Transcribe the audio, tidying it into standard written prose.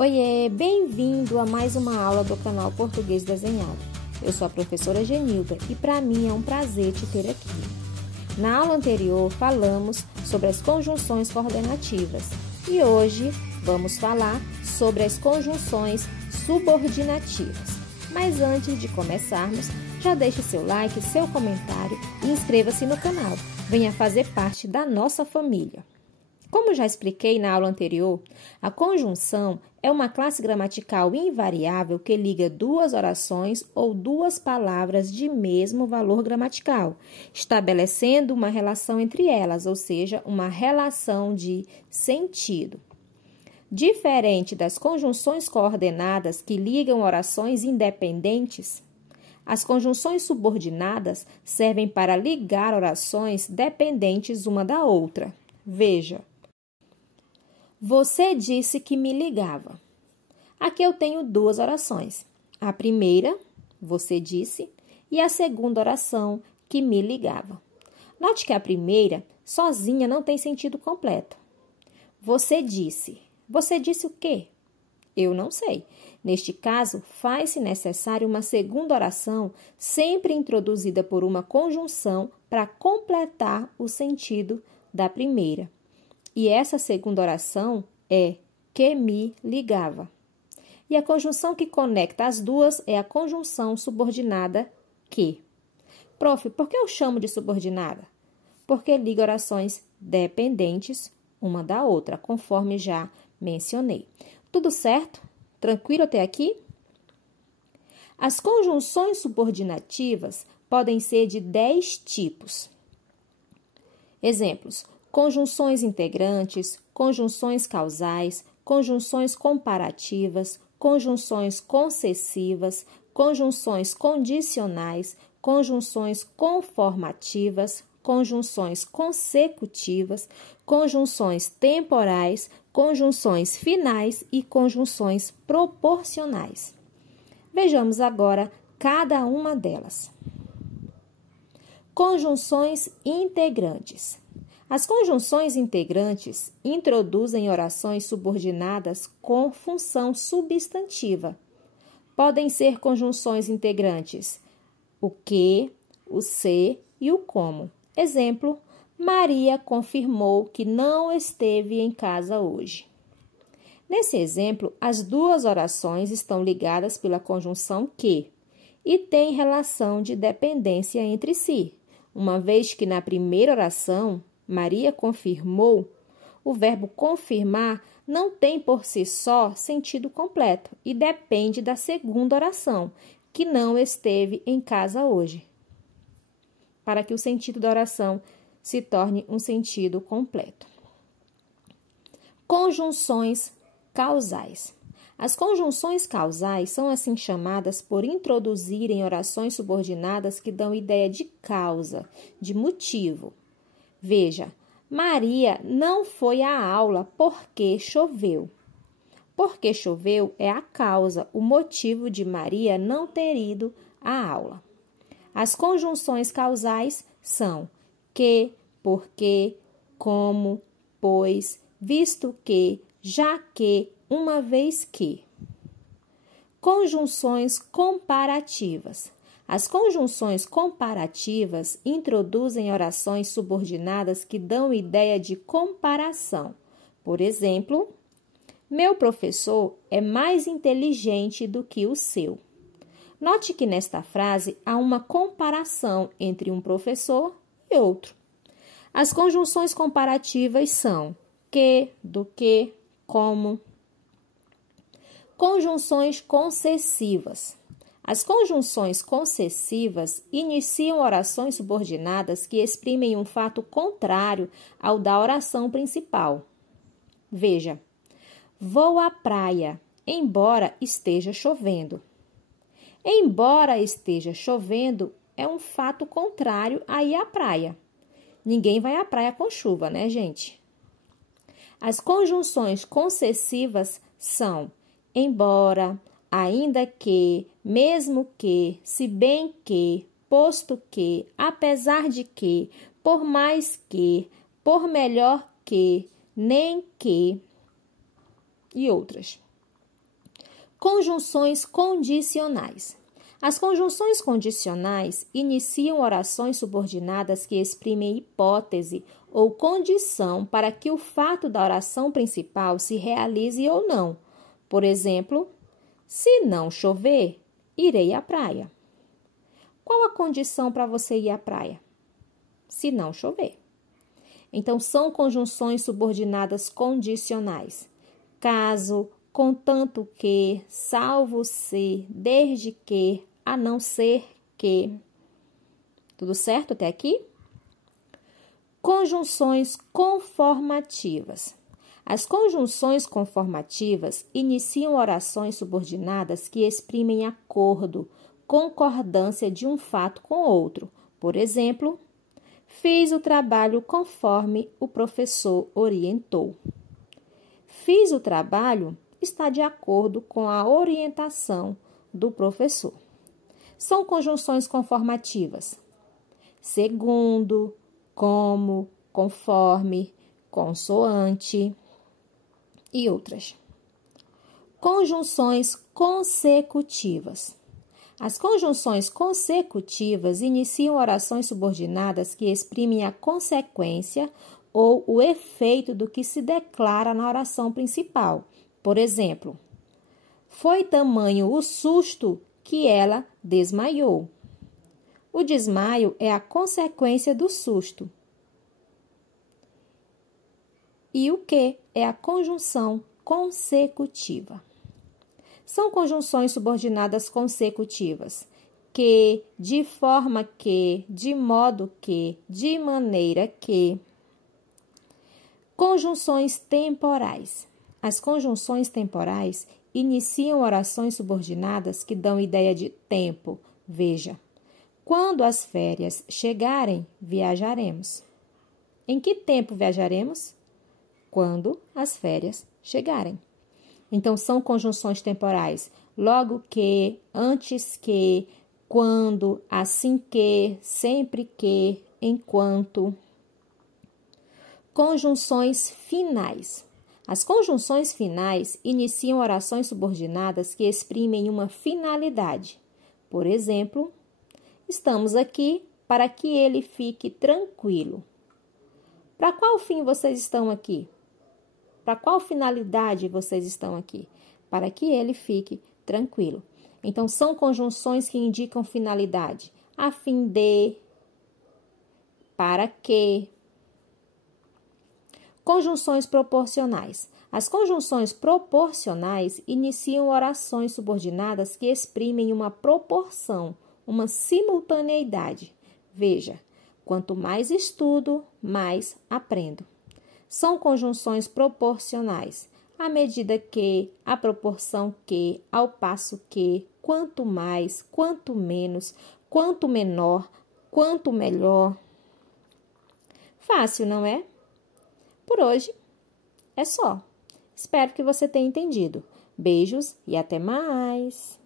Oiê, bem-vindo a mais uma aula do canal Português Desenhado. Eu sou a professora Genilda e para mim é um prazer te ter aqui. Na aula anterior falamos sobre as conjunções coordenativas e hoje vamos falar sobre as conjunções subordinativas. Mas antes de começarmos, já deixe seu like, seu comentário e inscreva-se no canal. Venha fazer parte da nossa família. Como já expliquei na aula anterior, a conjunção é uma classe gramatical invariável que liga duas orações ou duas palavras de mesmo valor gramatical, estabelecendo uma relação entre elas, ou seja, uma relação de sentido. Diferente das conjunções coordenadas que ligam orações independentes, as conjunções subordinadas servem para ligar orações dependentes uma da outra. Veja. Você disse que me ligava. Aqui eu tenho duas orações. A primeira, você disse, e a segunda oração, que me ligava. Note que a primeira, sozinha, não tem sentido completo. Você disse. Você disse o quê? Eu não sei. Neste caso, faz-se necessário uma segunda oração, sempre introduzida por uma conjunção para completar o sentido da primeira. E essa segunda oração é que me ligava. E a conjunção que conecta as duas é a conjunção subordinada que. Prof, por que eu chamo de subordinada? Porque liga orações dependentes uma da outra, conforme já mencionei. Tudo certo? Tranquilo até aqui? As conjunções subordinativas podem ser de 10 tipos. Exemplos: conjunções integrantes, conjunções causais, conjunções comparativas, conjunções concessivas, conjunções condicionais, conjunções conformativas, conjunções consecutivas, conjunções temporais, conjunções finais e conjunções proporcionais. Vejamos agora cada uma delas. Conjunções integrantes. As conjunções integrantes introduzem orações subordinadas com função substantiva. Podem ser conjunções integrantes o que, o se e o como. Exemplo: Maria confirmou que não esteve em casa hoje. Nesse exemplo, as duas orações estão ligadas pela conjunção que e têm relação de dependência entre si, uma vez que na primeira oração Maria confirmou, o verbo confirmar não tem por si só sentido completo e depende da segunda oração, que não esteve em casa hoje, para que o sentido da oração se torne um sentido completo. Conjunções causais. As conjunções causais são assim chamadas por introduzirem orações subordinadas que dão ideia de causa, de motivo. Veja, Maria não foi à aula porque choveu. Porque choveu é a causa, o motivo de Maria não ter ido à aula. As conjunções causais são que, porque, como, pois, visto que, já que, uma vez que. Conjunções comparativas. As conjunções comparativas introduzem orações subordinadas que dão ideia de comparação. Por exemplo, meu professor é mais inteligente do que o seu. Note que nesta frase há uma comparação entre um professor e outro. As conjunções comparativas são que, do que, como. Conjunções concessivas. As conjunções concessivas iniciam orações subordinadas que exprimem um fato contrário ao da oração principal. Veja, vou à praia, embora esteja chovendo. Embora esteja chovendo é um fato contrário a ir à praia. Ninguém vai à praia com chuva, né, gente? As conjunções concessivas são embora, ainda que, mesmo que, se bem que, posto que, apesar de que, por mais que, por melhor que, nem que e outras. Conjunções condicionais. As conjunções condicionais iniciam orações subordinadas que exprimem hipótese ou condição para que o fato da oração principal se realize ou não. Por exemplo, se não chover, irei à praia. Qual a condição para você ir à praia? Se não chover. Então, são conjunções subordinadas condicionais. Caso, contanto que, salvo se, desde que, a não ser que. Tudo certo até aqui? Conjunções conformativas. As conjunções conformativas iniciam orações subordinadas que exprimem acordo, concordância de um fato com outro. Por exemplo, fiz o trabalho conforme o professor orientou. Fiz o trabalho está de acordo com a orientação do professor. São conjunções conformativas. Segundo, como, conforme, consoante e outras. Conjunções consecutivas. As conjunções consecutivas iniciam orações subordinadas que exprimem a consequência ou o efeito do que se declara na oração principal. Por exemplo, foi tamanho o susto que ela desmaiou. O desmaio é a consequência do susto. E o que é a conjunção consecutiva? São conjunções subordinadas consecutivas, que, de forma que, de modo que, de maneira que. Conjunções temporais. As conjunções temporais iniciam orações subordinadas que dão ideia de tempo. Veja, quando as férias chegarem, viajaremos. Em que tempo viajaremos? Quando as férias chegarem. Então, são conjunções temporais. Logo que, antes que, quando, assim que, sempre que, enquanto. Conjunções finais. As conjunções finais iniciam orações subordinadas que exprimem uma finalidade. Por exemplo, estamos aqui para que ele fique tranquilo. Para qual fim vocês estão aqui? Para qual finalidade vocês estão aqui? Para que ele fique tranquilo. Então, são conjunções que indicam finalidade. A fim de, para que. Conjunções proporcionais. As conjunções proporcionais iniciam orações subordinadas que exprimem uma proporção, uma simultaneidade. Veja, quanto mais estudo, mais aprendo. São conjunções proporcionais, à medida que, à proporção que, ao passo que, quanto mais, quanto menos, quanto menor, quanto melhor. Fácil, não é? Por hoje é só. Espero que você tenha entendido. Beijos e até mais!